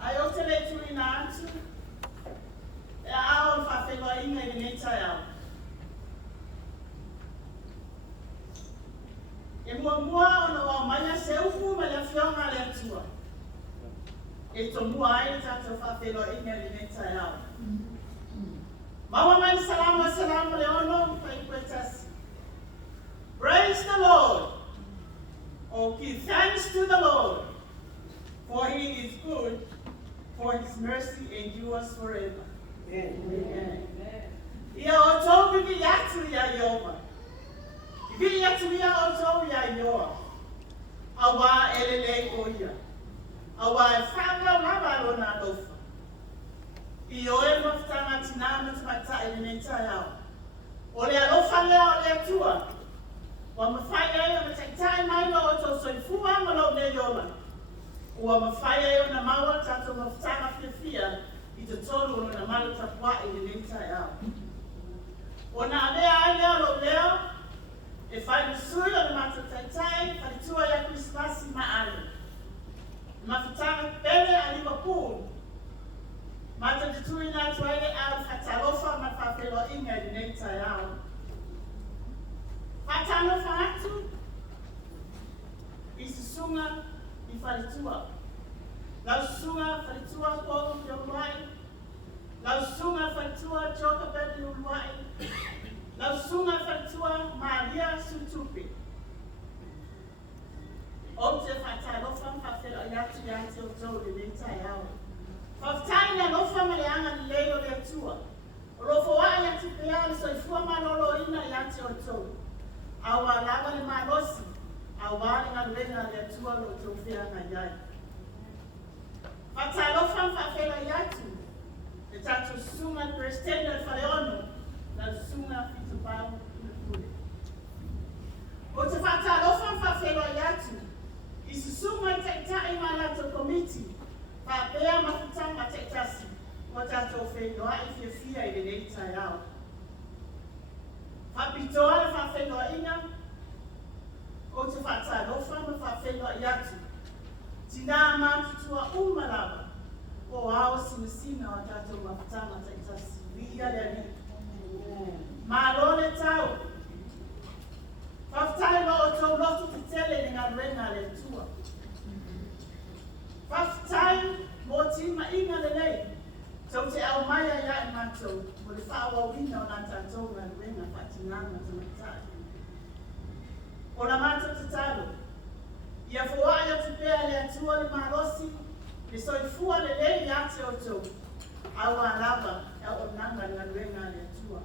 Ai o te le tui na atu, e a ao Faafeiloaiga i lenei taiao. E mua ona wā maia se ufu ma le whionga le atua. E to mua ai tatou Faafeiloaiga i lenei taiao. Maua mai salama le ono pai koe tasi. Praise the Lord. Oh, give thanks to the Lord, for he is good, for his mercy endures forever. Amen. Ia o tau vivi atu ia Iowa. Vivi atu ia o tau ia Iowa. Awa elele o ia. Awa e whanga lava lo na lofa. I oe mafutanga tinama tamata i lenei taiao. O le alofa lea o le atua. Wa mawhai ai o na taitai mai o tau soifua ma lau ne yola. Ua mawhai ai o na maua tatou mafutanga whiawhia i te tolu o na malu tapua i lenei taiao. O na alea ai lea lo leo, e whai musui o na mata taitai, wharitua ia Krismasi maale. Mafutanga pele a Liverpool. Mata tutui nā tuaile au whatalofa ma Faafeiloaiga i lenei taiao. Whatalofa atu, i susunga i wharitua. Lau sunga wharitua kōru ki Uluai. Lau sunga wharitua joka bedi Uluai. Lau sunga wharitua Maria Sutupi. O te whatalofa Faafeiloaiga atu ia te o tau lenei taiao. Whaftai na lofa ma le anga ni leo le atua. O lofo wai ati pea le soifua manolo ina i ati o tau. Awa lava le malosi, awa ngā luenga le atua lo tau whea na iai. Whatai lofa Faafeiloaiga atu, e tatu sunga Kristenda le whaleono, na sunga fitu pau i le pule. O te whatai lofa Faafeiloaiga atu, i susunga i taitai ma lato komiti, Whapea mafutanga te tasi, o tatou whenua i whiawhia i lenei taiao. Whapitoa le Faafeiloaiga, o te whatalofa ma Faafeiloaiga atu. Tina mātutua umalawa, o ao sinasina o tatou mafutanga te tasi, ria le ali. Malo le tau. Whaftai lo o tau lotu te tele ni ngā ruenga le tua. Whaftai mō tima inga le lei, tau te au mai a ia i mātou, mo le whaawa wina o nā tātou ngā ruenga whatinanga Tamaitai. O na mātou te talo, ia fōai atu pēa le atua le mārosi, le soifua le lei ate o tau, au a lava e o nanga ngā ruenga le atua,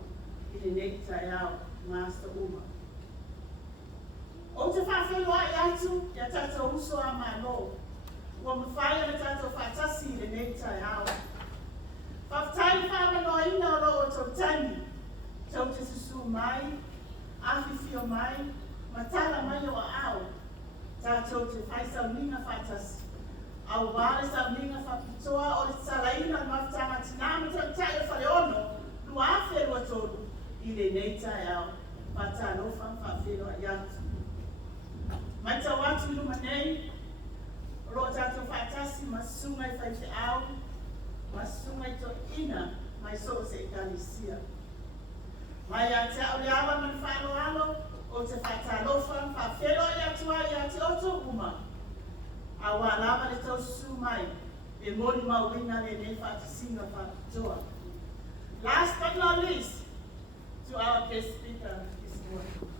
i le nei taiao Master Uma. O te Faafeiloaiga atu, ia tātou uso a mālo, ua mawhai ana tātou whātasi le nei taiao. Whaftai whamanoina o lo o tau tangi, tau te susu mai, awhiwhio mai, matala mai o ao, tātou te whai sauninga whātasi. Au wāle sauninga whapitoa o le tatalaina mafutanga tinama tau tai o whaleono, lua awherua tolu i le nei taiao, whatalofa Faafeiloaiga atu. Mai tau atu luma nei, Ro tātou whātasi masunga i whai te au, masunga i to ina mai so se ikalisia. Mai a te au le awa mani whaaloalo, o te whatalofa Faafeiloaiga atua i a te oto uma. A wā lava le tau su mai, e mori mawina le nei whātisinga whātoa. Last but not least, to our guest speaker this morning.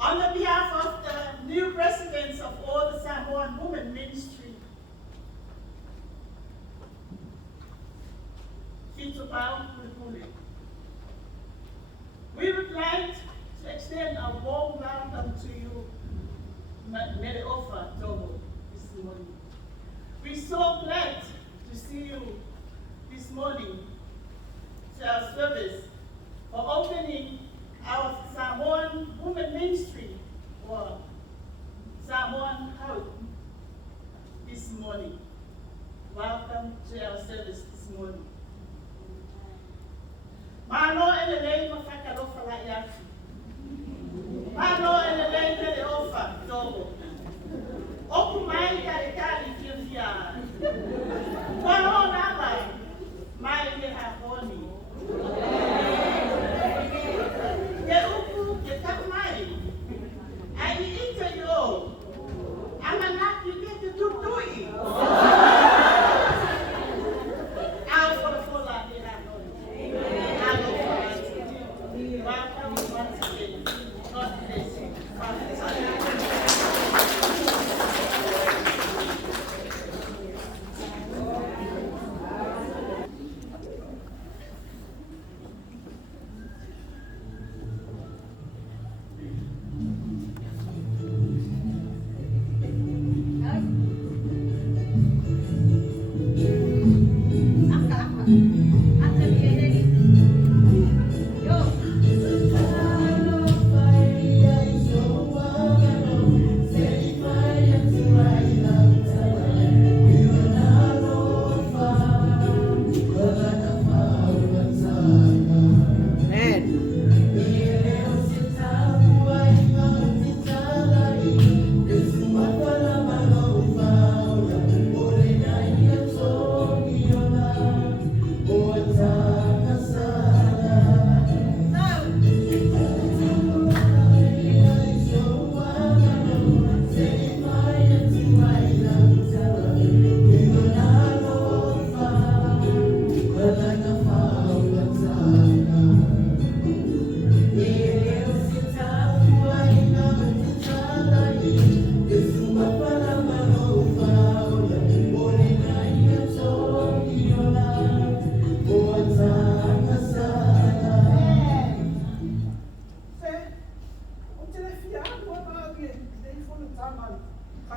On the behalf of the new presidents of all the Samoan Women Ministry, we would like to extend a warm welcome to you, Mereofa Togo, this morning. We're so glad to see you this morning to our service for opening our Samoan Women Ministry, or Samoan Hope, this morning. Welcome to our service this morning. Mano elelei mafakalofa la yaki. Ma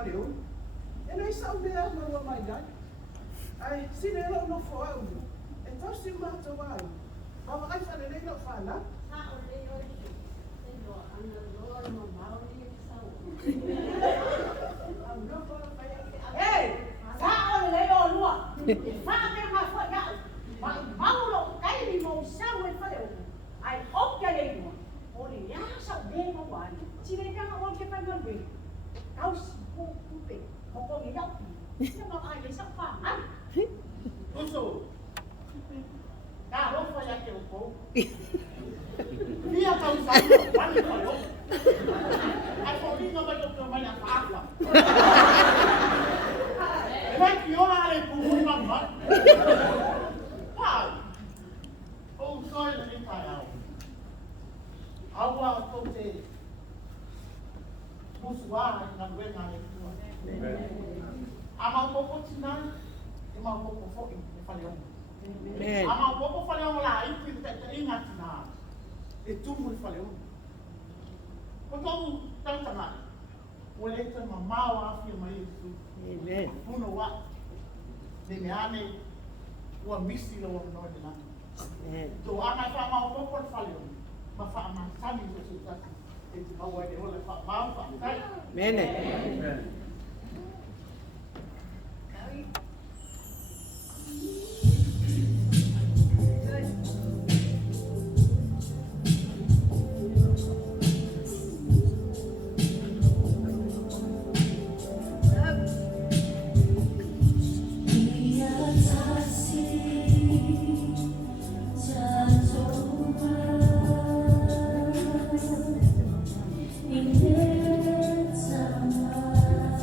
faleu. E noi sau de mă mai dat. Ai sine lo no fo au. E to si ma to wa. Ba ba ai fa de no fa na. Ha o le o le. Tengo ana lo no ma o le sau. Am no fa fa ya. Hey, sa o le o lo. Fa ke ma fo ya. Ba ba lo kai ni mo sau e fa le. Ai o ke le no. O le ya sa de mo wa. Chi le ka o ke pa no be. Kau si ko ku pe. Ko ko ni ya. Nó mà ai vậy sắp phản á. Uso. Cả lúc phải là kiểu cố. Vì ở trong sáng rồi, quá đi khỏi lúc. Ai có đi ngồi trong trường mày là phá quá. Thế kiểu ai cũng không nằm mất. Phải. Ông coi là đi phải nào. Ông qua công ty. Musuh nằm bên này. Ama popo tina, ama popo foki faleo. Ama popo faleo la ipu te ingat tina. Itu mul faleo. Kotomu tanga. Wale te mama wa afi mai Yesu. Amen. Puno wa. De meane wa misi lo wa no de na. Amen. To ama fa ma popo faleo. Ma fa ma sami Yesu tatu. Itu bawa de wala fa ma fa. Amen. Amen. In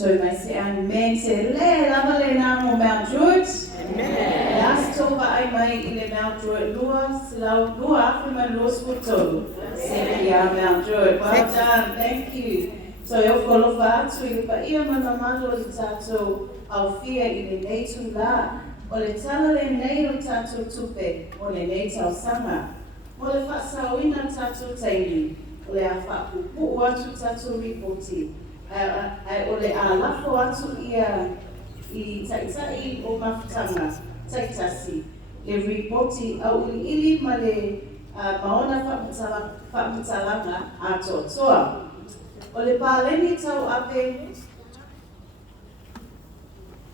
Toi mai se amen se le lava le namo Mount Druitt. Amen. Last tova ai mai I le Mount Druitt lua silau lua afima lua skutolu. Sekia Mount Druitt. Well done, thank you. So eu follow atu I pa ia mana malo le tatou au fia I le nei tu la. O le tala le nei o tatou tupe o le nei tau sanga. O le whaasauina tatou taili. O le a whaapupu atu tatou ripoti. O le a lafo atu ia I taitai o mafutaga, taitasi. Le ripoti au ili ma le maona whaaputalaga a totoa. O le pāleni tau ape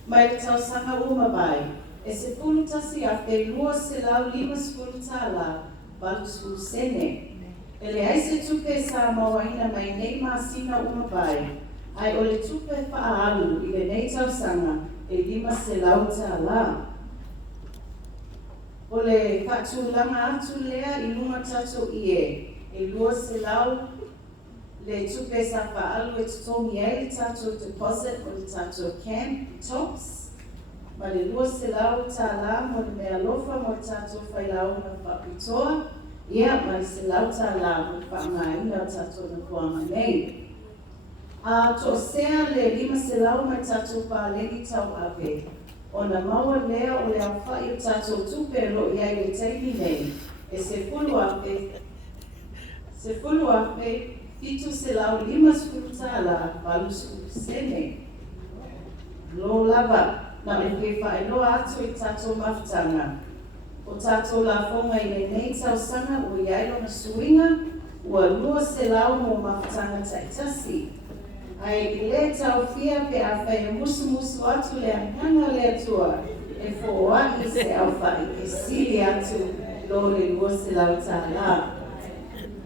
mai le tau sanga umawai. E se pulu tasi ape lua se lau 5 tala, balu sene. E le aise tupe sa mawaina mai nei masina umawai. Ai o le tupe whaalu I le nei tau sanga e 5 tala. O le whaatulanga atu lea I lunga tato ie. E lua se lau le tupe sa whaalu e tutongi ai le tato deposit o le tato camp tops. Ma le lua se lau tala mo le mea lofa mo le tato whailaunga whapitoa. Ia ma le se lau tala mo le whaangaina o tato na kuanga nei. To sea le 5 lau mai tatou pāleni tau ape. O na maua lea o le awhai o tatou tupe ro I ai le taimi nei. E se fulu ape, 7 lau 5 tala, balu sene. Lo lava, na me ke whaeloa atu I tatou mafutaga. O tatou la fonga I le nei tau sanga o I ai na suinga, ua 2 lau mo mafutaga taitasi. Ai le tau fia pe a whai musu atu le anganga le atua e fōa I se au whai e sili atu lo le 2 lau tala.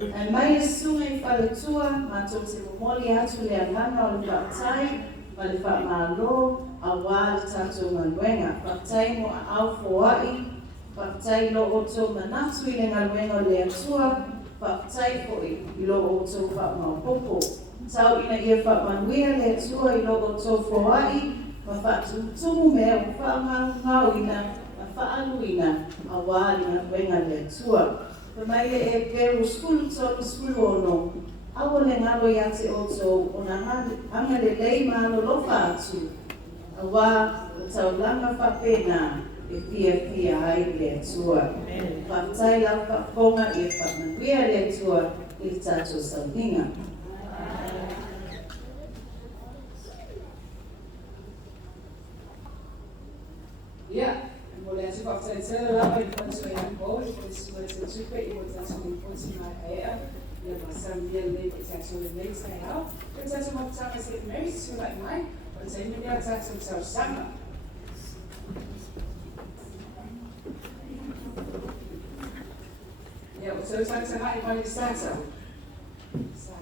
Ai mai e sunga I whaletua ma tō te momoli atu le anganga o le whaatai ma le whaamalo a wā le tatou manuenga. Whaatai mo a au fōai, whaatai lo o tō manatu I le ngaluenga o le atua, whaatai fo I lo o tō whaamaupopo. Tau ina ia whaamanuia le atua I logo tō whoai, ma whaatutumu mea o whaangau ina, ma whaaluina a wāli na wenga le atua. Pa mai e peru skulu tōku skulu ono, awa le ngalo I ate o tō o na hanga le lei maalo lofa atu, a wā o tau langa whapena e fia ai le atua. Whaatai lau whaponga I whaamanuia le atua I tato sauninga. Yeah, mo le atu whakataitela lawa I whansu e hanko, I whansu e te tupe I mo tatu I poti mai haea, ia masamia le ke tatu le nei tai au, ke tatu mafutaga se Mary su lai mai, o te inuia tatu tau sanga. Ia, o tau tangtanga I mai sātau.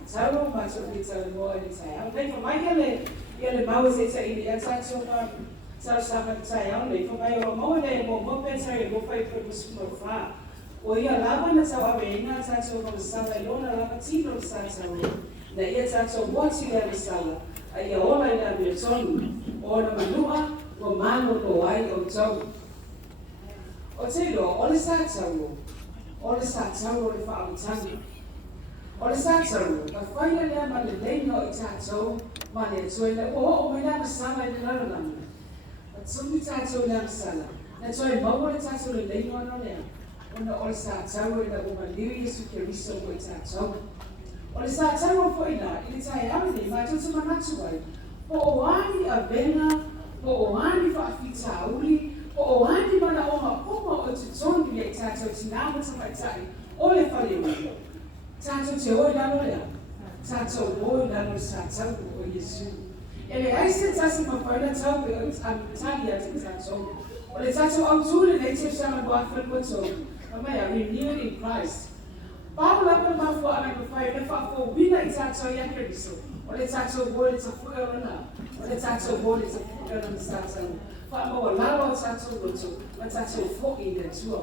Sātau, ma tō ki tau le moa I tai au. Nei, fa mai ia le mau se ta ini, ia tatu Tau sanga tai au nei, whakai o maua nei mo petai mo whai prupusu mo wha. O ia lava na tau awe ina tātou mo sala I lona lava tino o sātau. Na ia tātou wati lea ni sala, a ia ola ina mea tonu. O na manua, o mano no ai o tau. O te ilo, o le sātau o le whaamutangi. O le sātau, ka whaia lea ma le leino I tātou, ma le tuele, o mai nana sala I le lalolanga. Sumi tātou le amsala, na toi maua le tātou le leino ano lea. Ona o le sātau I na umaliwi Yesu Keriso o I tātou. O le sātau o foina, I le tai aune, mai tutu manatu ai. Po o wani a venga, po o wani whaafita uli, po o wani mana oma o tutongi le tātou tinama tamaitai, o le whalewa. Tātou te oi nano lea, tātou oi nano sātau o Yesu. Ele aise tasi mawhaina tau pe o Italia te tātou. O le tātou au tūle nei te sama boafel koto. Mamai a renewed in Christ. Pāo lapa mawhua anai mawhaina whaafo wina I tātou I Keriso. O le tātou bole ta whuerana. O le tātou bole ta whuerana tātou. Whaamaua lawa o tātou roto. Ma tātou whoki I le tua.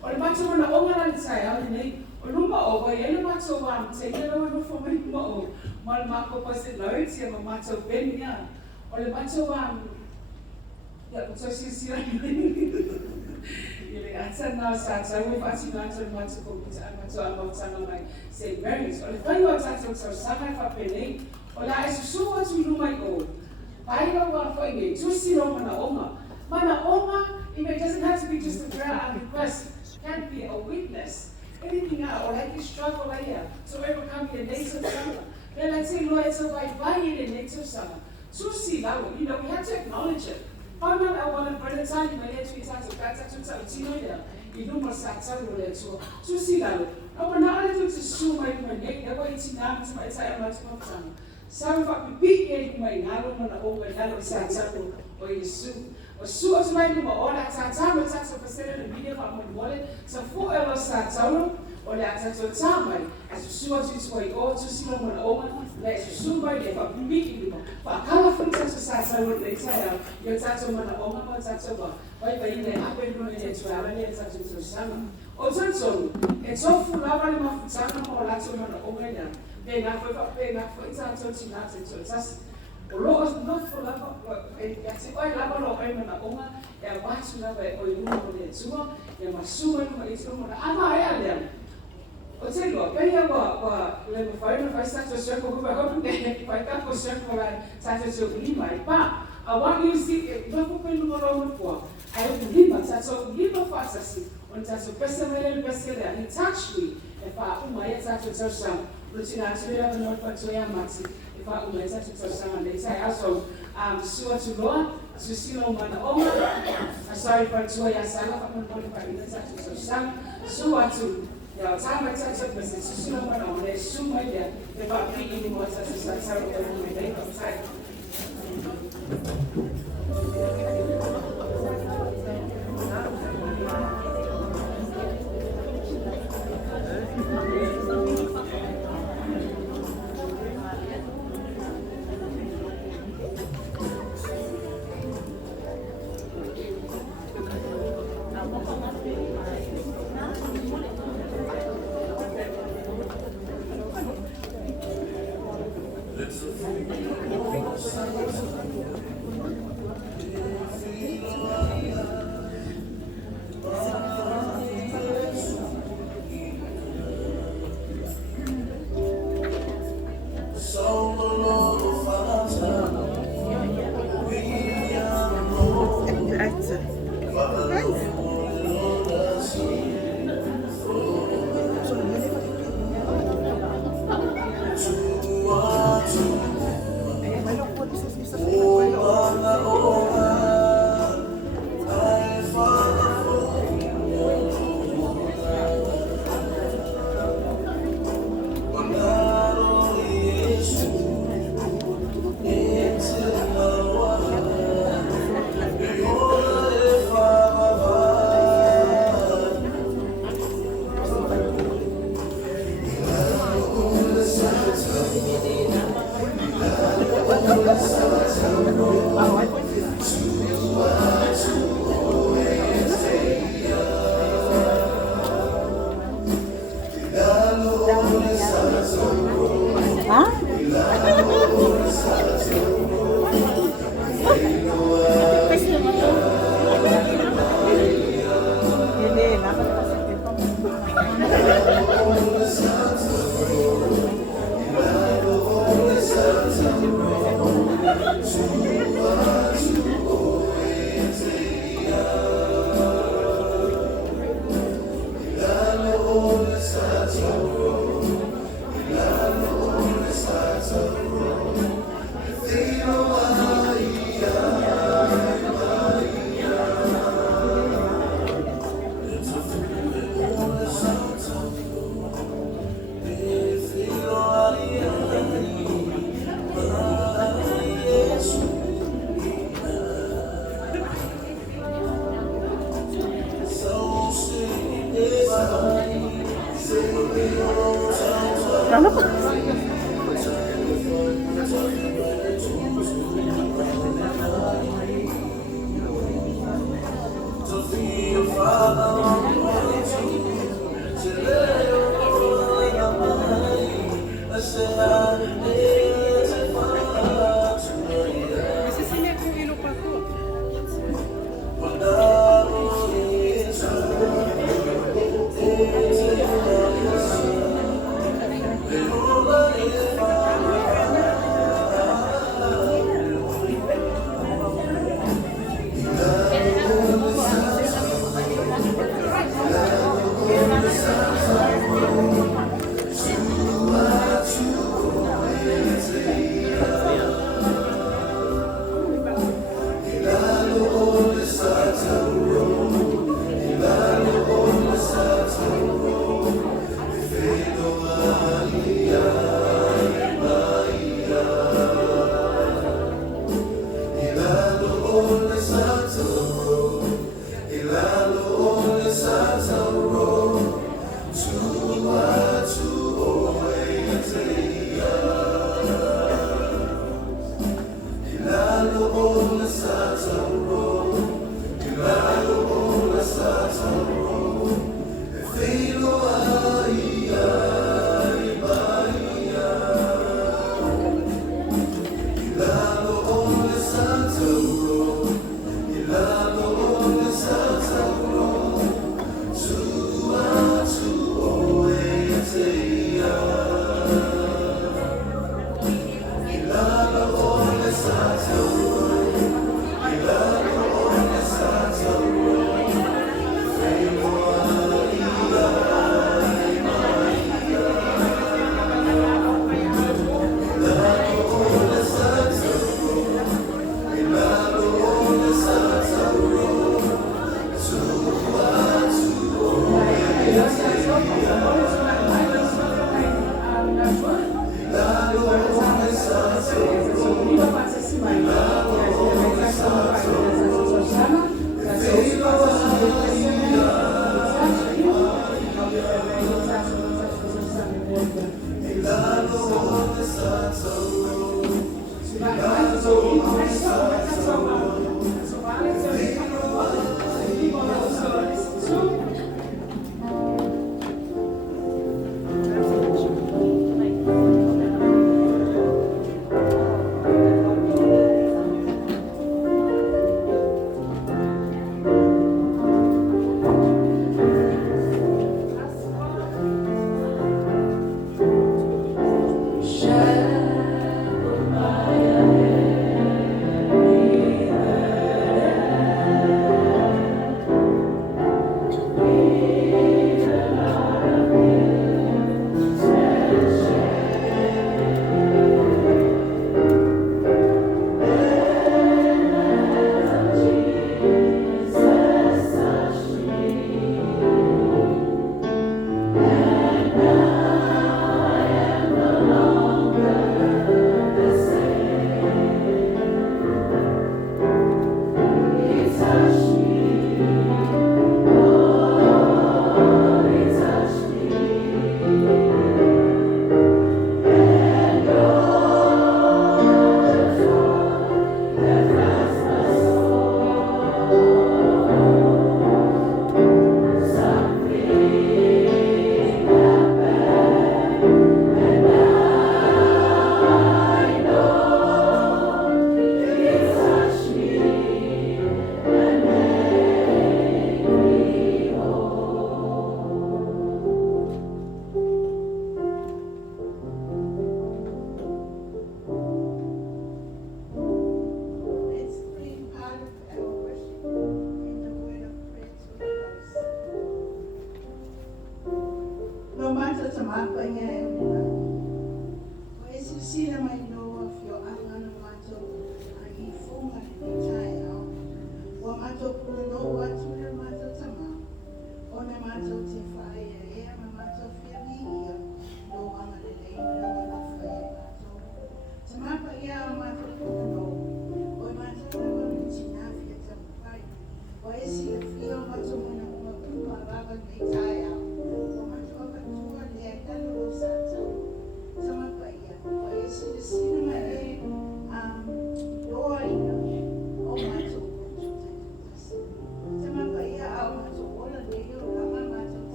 O le mātou na ongara ni tai au nei. O luma o wai ele mātou wā te ilo no whamai mo o. Mal mako pase lau tia ma mātou benia. Ole macho ya ko tsi sira. Ile atsa na sa we fasi na tsa macho ko tsa macho amo tsa no mai say marriage. Ole fa yo tsa tsa sa fa pele. Ole ai su wa tu lu mai o. Pai wa fa nge tu sira mana oma. Mana oma, it doesn't have to be just a prayer and request. It can be a witness. Anything else, or like you struggle here to overcome your native summer. Then I say, Lord, so by buying the native summer, to see that one, we have to acknowledge it. I want to put a time in my head to talk to you know, must to see that one. I want not to sue my name, the way it's now to my time, much more time. Some of the big game, my narrow one over another Saturday, or you sue. Su at my number or that time was at a facility media from my wallet, so 4 hours Saturday, or that at a time, as you sue at this way, or to see one over, let you sue by the meeting. But colorful Saturday, they say, your tattoo on the over, but that's over. Why by the happen to me to have any such a summer. Also, it's all full of mafutaga or lots of money over there. Then after paying up for it's out to nothing to us. Rose not full of yasi oi lava lo oi mana onga e watu lava e oi uma o le tua e masua no i tuma na ama e ale o te lo pe ia wa le mo fai no fai sa to se ko ba ko ne fai ka ko se ko la sa to se ni mai pa a wa you see no ko pe no ro mo po ai o lima sa so lima fa sa si on sa so pesele ni touch me e fa uma e sa to sa Lutina to ya no pa to ya maxi if I would let it to someone, they say, also, Sua to Lord, Susilo Mana sorry for Toya Sana, I'm going to let it to some, Sua to the time I touch up with Susilo Mana, they soon my dear, if I be any more such as that's how my day of time.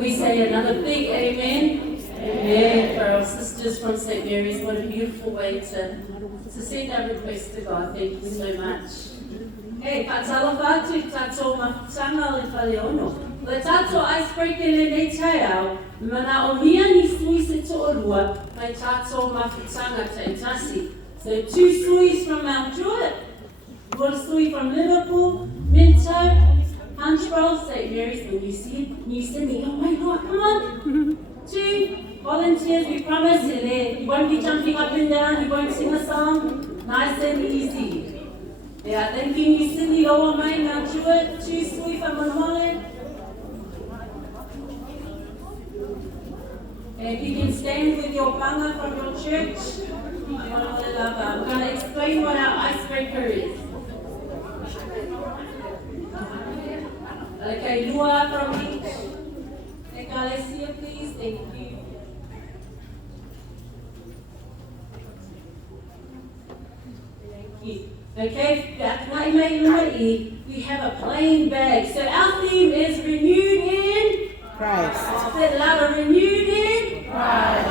We say another big amen. Amen for our sisters from St. Mary's. What a beautiful way to send our request to God. Thank you so much. Hey, patala whātu tātou mafutaga le whale ono. Le tātou icebreaker le nei tai au, mana o mia ni sui se to'orua, mai tātou mafutaga taitasi. So 2 suis from Mount Druitt, 1 sui from Liverpool, Minto, Hunchwell, St. Mary's, and New Sydney. Oh my God, come on! 2 volunteers, we promise. You won't be jumping up and down, you won't sing a song. Nice and easy. Yeah, thank you, New Sydney, Lower Main, Mount Druitt, 2 sui from Monmouth. And if you can stand with your panga from your church, I'm going to explain what our icebreaker is. Okay, we have a plain bag. So our theme is renewed in Christ. Renewed in Christ.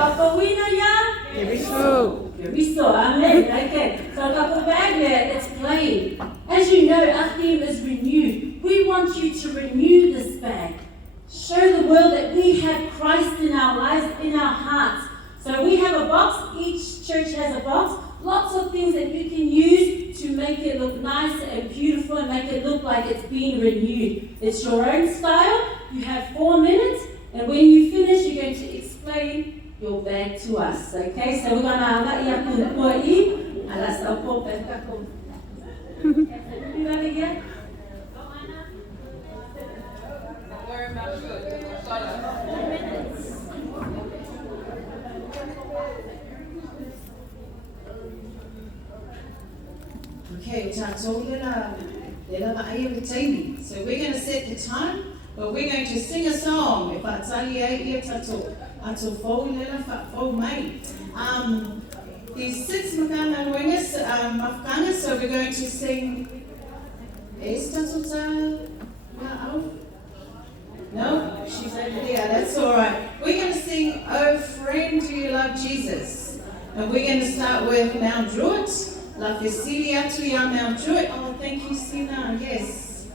Amen. Okay, so I've got the bag there, it's plain. As you know, our theme is renewed. We want you to renew this bag. Show the world that we have Christ in our lives, in our hearts. So we have a box, each church has a box, lots of things that you can use to make it look nice and beautiful and make it look like it's being renewed. It's your own style, you have 4 minutes, and when you finish, you're going to explain your bag to us. Okay, so we're going to Okay, so we're going to set the time, but we're going to sing a song. If I tell you, these 6 mafutaga, so we're going to sing. No, she's over there. That's all right. We're going to sing, "Oh Friend, Do You Love Jesus?" And we're going to start with Mount Druitt. La Faafeiloaiga to your Mount Druitt. Oh, thank you, Sina. Yes.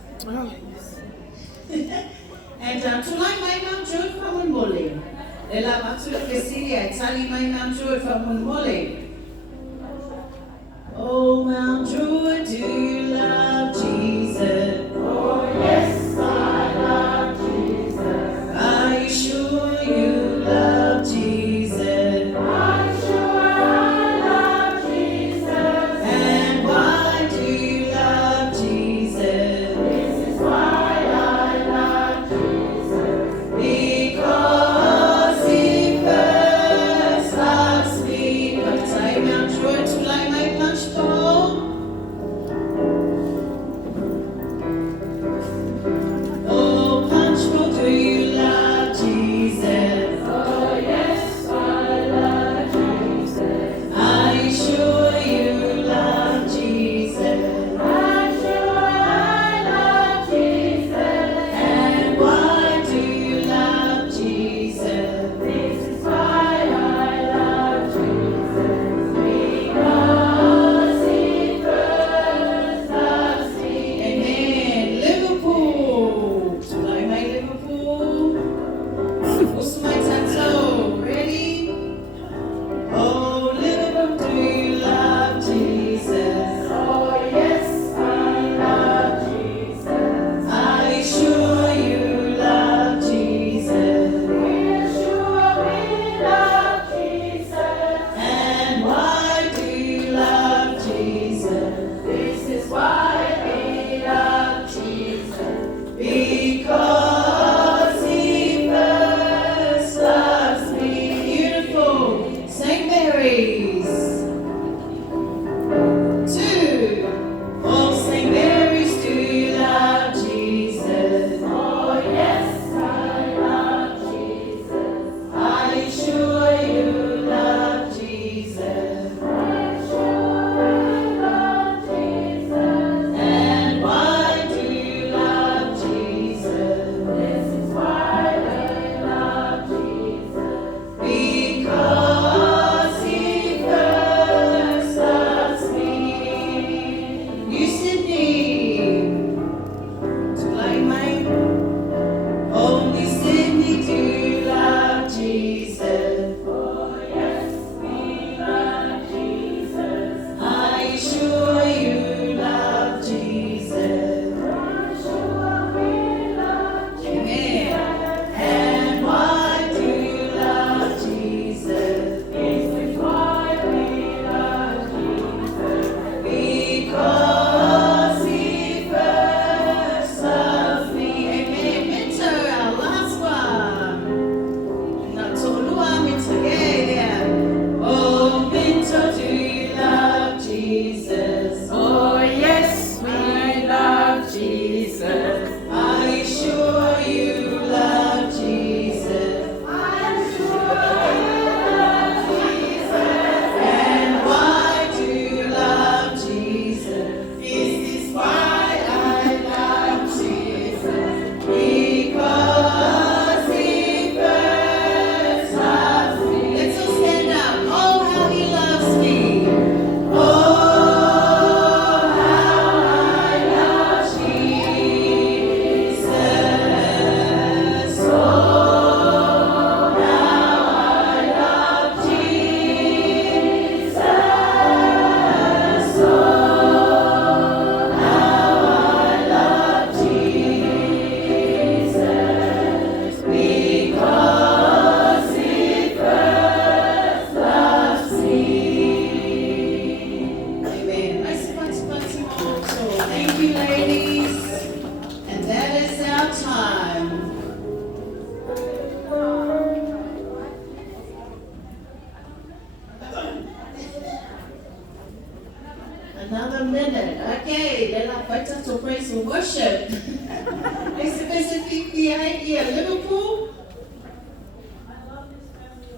And tulai mai Mount Druitt from Unmole. Ela matu La Faafeiloaiga tali mai Mount Druitt from Unmole. Oh, Mount Druitt, do you love Jesus? Oh, yes, I love Jesus. Are you sure you love Jesus? I'm sure I love Jesus. And why do you love Jesus? This is why I love Jesus. Because He first loves me. Mareta Mount Druitt to light my lunch bowl. Oh, punch bowl, do you love Jesus? Oh, yes, I love Jesus. Are you sure you love Jesus? I'm sure I love Jesus. And why do you love Jesus? This is why I love Jesus. Because He first loves me. Amen. Liverpool. Tulai mai Liverpool. Usmai tato. Ready? Oh, Liverpool, do you love Jesus? Oh, yes, I love Jesus. Are you sure you love Jesus? We're sure we love Jesus. And why do you love Jesus? This is why we love Jesus. Because He first loves me. Beautiful. St. Mary's. 2. Oh, St. Mary's, do you love Jesus? Oh, yes, I love Jesus. Are you sure you love Jesus? I'm sure I love Jesus. And why do you love Jesus? This is why we love Jesus. Because He first loves me. You Sydney, tulai mai. Only Sydney, do you love Jesus? Oh, yes, we love Jesus. Are you sure you love Jesus? I'm sure we love Jesus. Amen. And why do you love Jesus? This is why we love Jesus. Because He first loves me. Amen. Mentor, our last one. Not Tolua, Mentor, yeah. Oh, Mentor, do you love Jesus? Another minute. Okay, then I'll fight us to praise and worship. Faafeiloaiga Liverpool.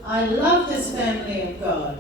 I love this family of God.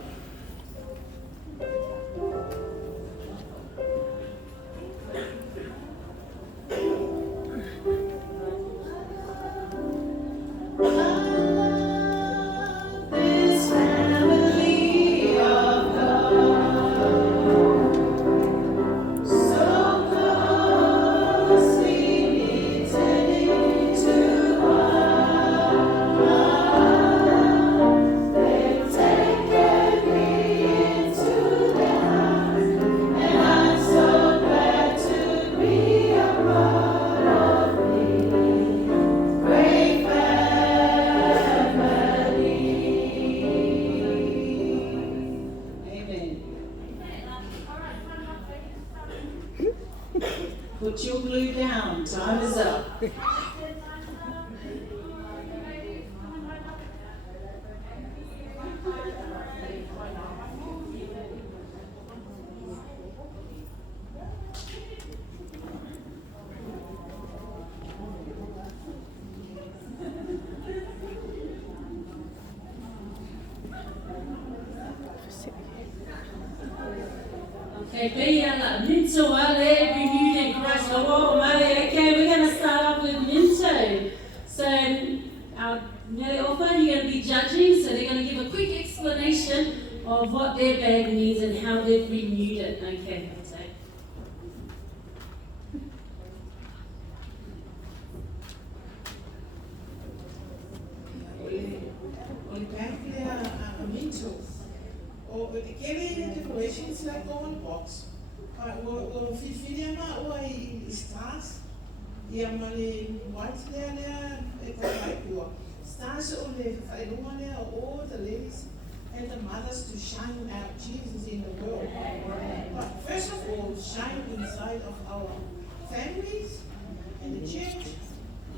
Put your glue down. Time is up. Okay, Minto Ale, renewed in Christ. Okay, we're going to start off with Minto. So, our offer, you're going to be judging, so they're going to give a quick explanation of what their bag means and how they've renewed it. Okay, Minto. O te kere decorations like go in box. O fifilia ma o I stars. Ia male white there e ko mai kua. Stars o le whaelunga lea all the ladies and the mothers to shine out Jesus in the world. But first of all, shine inside of our families and the church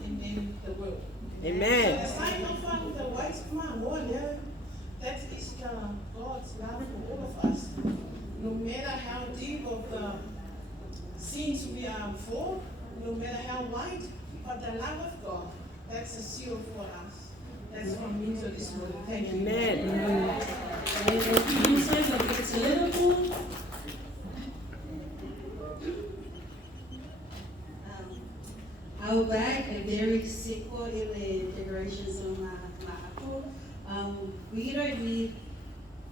and then the world. Amen. So the sign of the white man, that is God's love for all of us. No matter how deep of the sins we are for, no matter how wide, but the love of God, that's a seal for us. That's from me to this morning. Thank you. Amen. It's Liverpool. Our bag and very simple in the decorations on my apple.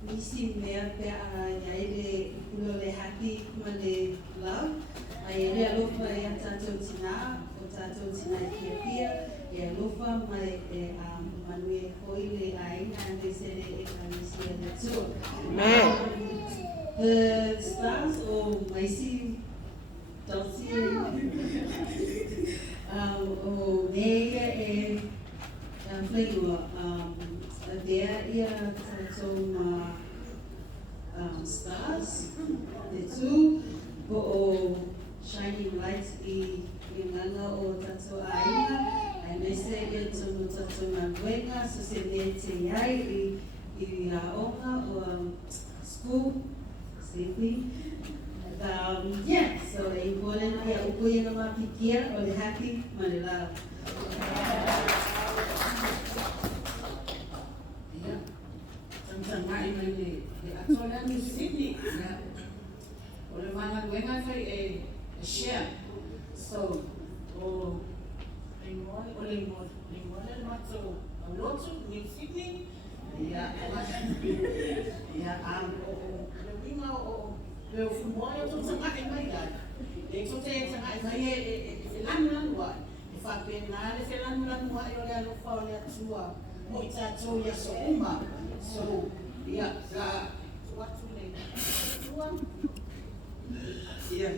We see mea pe yaide le happy male love. Yaide alofa ya tato tina o tato tina kia ya alofa mai manue koile aina and they said it the two. Amen. The stars or my see o nega e flaua there ia tatou stars the two o shining lights I nganga o tatou aina ai mese e tono tatou manuenga so se me te ai I aonga o school safely. Yeah, so important ya uko yung mapikia o the happy Manila. Yeah. Sometimes I may actually Sydney. Yeah. Or the man when I say a share. So or limon not so a lot of New Sydney. Yeah. Yeah. Pero fumoy to sa akin may dad. Ito sa akin may ilan wa. If penale selan wa yo ya lo fa ya tua. Mo itato ya so uma. So yeah, what to name? Tua. Yeah,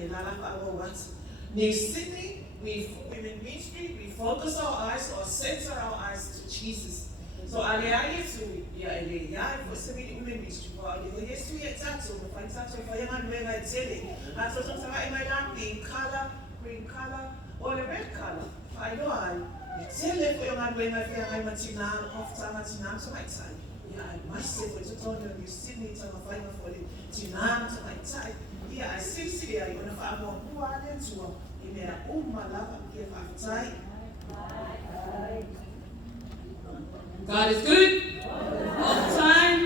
New Sydney, women ministry, we focus our eyes or center our eyes to Jesus. So alea Yesu ya ele ya fosebi women ministry for ale Yesu ya tatu for tatu for young men I tell it. And so some I might not be color, green color, or the red color. I know I tell it for young men I feel I'm a tina off time so my time. Yeah, I must say for to tell you Sydney to my final for the tina to my time. Yeah, I ai o na whaamua ane tua I mea lava ki a whawhatai. God is good all the time.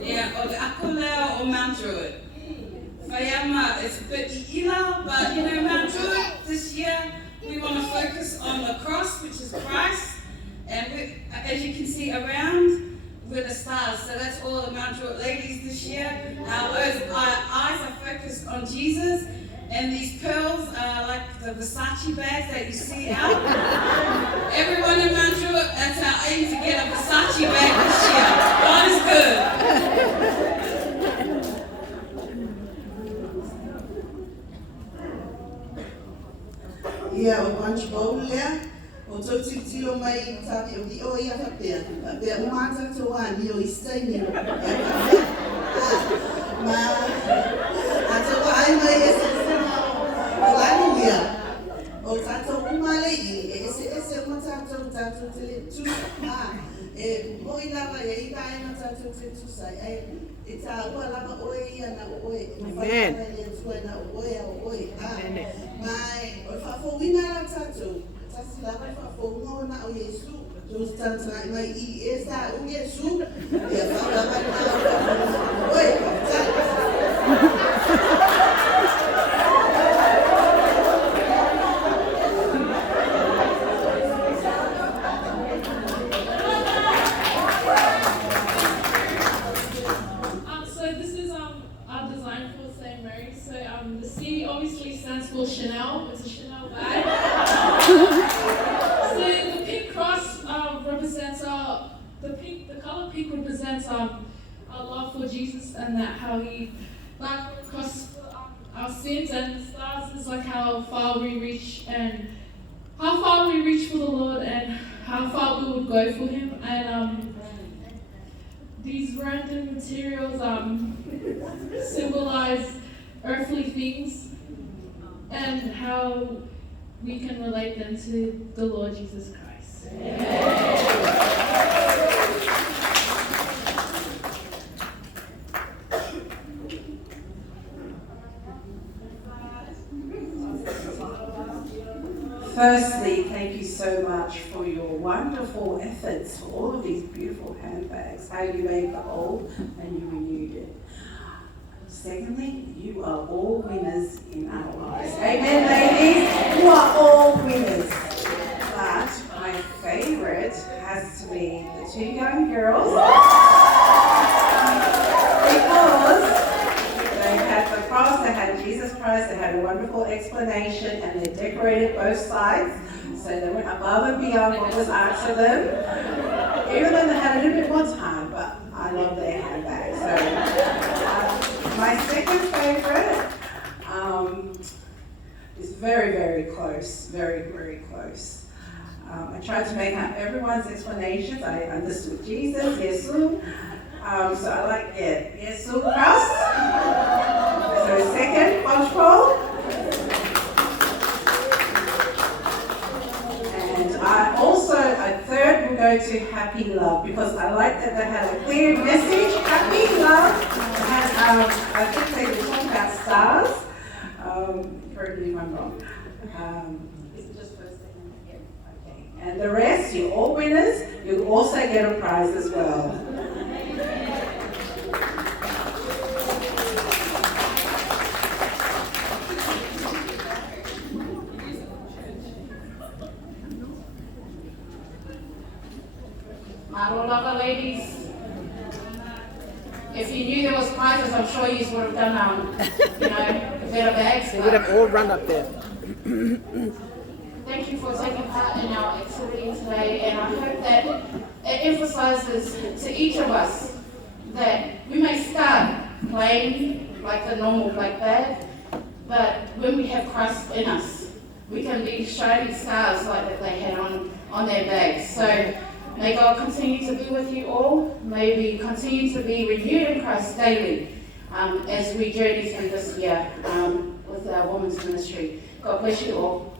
Yeah, o le ako leo o Mount Druitt. Whaiama, it's a bit ila, but you know, Mount Druitt, this year, we want to focus on the cross, which is Christ. And we, as you can see around, we're the stars. So that's all the Mount Druitt ladies this year. Our eyes are focused on Jesus. And these pearls are like the Versace bags that you see out. Everyone in Mount Druitt, that's our aim to get a Versace bag this year. God is good. Ia o punch bowl lea, o tau tilo mai I tavi o ki o ia kapea. Kapea umata toa ni o istaini o ia kapea. Ma, atawa ai mai e se Hallelujah. O tato umale I ese mo tato tele tu mo ilava e ika ai na tato te tu sai e ta ua lava oe ia na oe Amen. Na oe mai o whawhowina la tato tasi lava whawhowinga na o Yesu tu tantana mai I esa o Yesu ia whawlava na oe The C obviously stands for Chanel. It's a Chanel bag. So the pink cross represents the color pink represents our love for Jesus and that how He died on the cross for our sins, and the stars is like how far we reach and how far we reach for the Lord and how far we would go for Him. And these random materials symbolize earthly things and how we can relate them to the Lord Jesus Christ. Firstly, thank you so much for your wonderful efforts for all of these beautiful handbags, how you made the old and you renewed it. Secondly, you are all winners in our lives. Amen, ladies? You are all winners. But my favorite has to be the two young girls. Because they had the cross, they had Jesus Christ, they had a wonderful explanation, and they decorated both sides. So they went above and beyond what was asked of them. Even though they had a little bit more time, but I love their handbags. So, my second favorite is very, very close, very, very close. I tried to make up everyone's explanations. I understood Jesus, Yesu. So I like, Yesu cross. So second, punch. And I also, a third will go to happy love, because I like that they had a clear message, happy love. I think they were talking about stars. Correct me if I'm wrong. Is it just first, second? Yeah. Okay. And the rest, you're all winners. You'll also get a prize as well. Marolava ladies. If you knew there was prizes, I'm sure you would have done, better bags. They would have all run up there. Thank you for taking part in our activity today, and I hope that it emphasizes to each of us that we may start plain, like the normal black bag, but when we have Christ in us, we can be shining stars like that they had on their bags. So may God continue to be with you all. May we continue to be renewed in Christ daily as we journey through this year with our women's ministry. God bless you all.